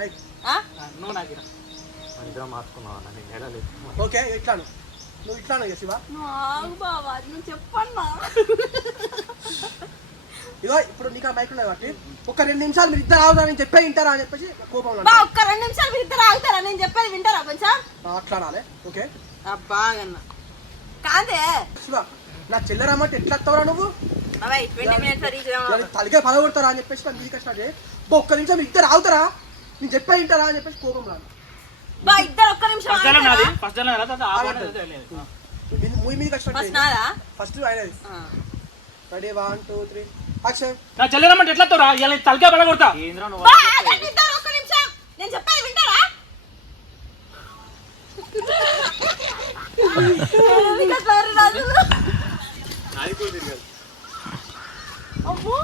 mic నువ్వు నాకు ఇద్దరం మార్చుకున్నావు అన్న నేను ఎడలేదు ఓకే ఇట్లాను నువ్వు ఇట్లాను శివ నాకు బావా నువ్వు చెప్పన్నా ఇదో ఇప్పుడు నీకు ఆ మైక్ ఉన్నది కాబట్టి ఒక 2 నిమిషాలు మీరు ఇద్దరు ఆగుతారని చెప్పే వింటారా అని చెప్పేసి కోపంలో బా ఒక్క 2 నిమిషాలు మీరు ఇద్దరు ఆగుతారా నేను చెప్పేది వింటారా కొంచెం అట్లాడాలి ఓకే బాగన్నా కాదే శివ నా చెల్లెరమ్మంటే ఎట్లా వస్తావురా నువ్వు అవై 20 మినిట్స్ తలకే పదగొడతారా అని చెప్పేసి మనం నీకు కష్టం ఒక్క నిమిషం మీరు ఇద్దరు ఆగుతారా నేను చెప్పే వింటారా అని చెప్పేసి కోపం రాదు బా ఇద్దరు ఒక్క నిమిషం ఫస్ట్ మూవీ మీద కష్టం ఫస్ట్ నాదా ఫస్ట్ అయినది రెడీ 1 2 3 యాక్షన్ నా చెల్లెరమ్మంటే ఎట్లా వస్తావురా ఇలా తలకే పడగొడతా బా ఆగండి ఇద్దరు ఒక్క నిమిషం నేను చెప్పేది వింటారా అమ్మో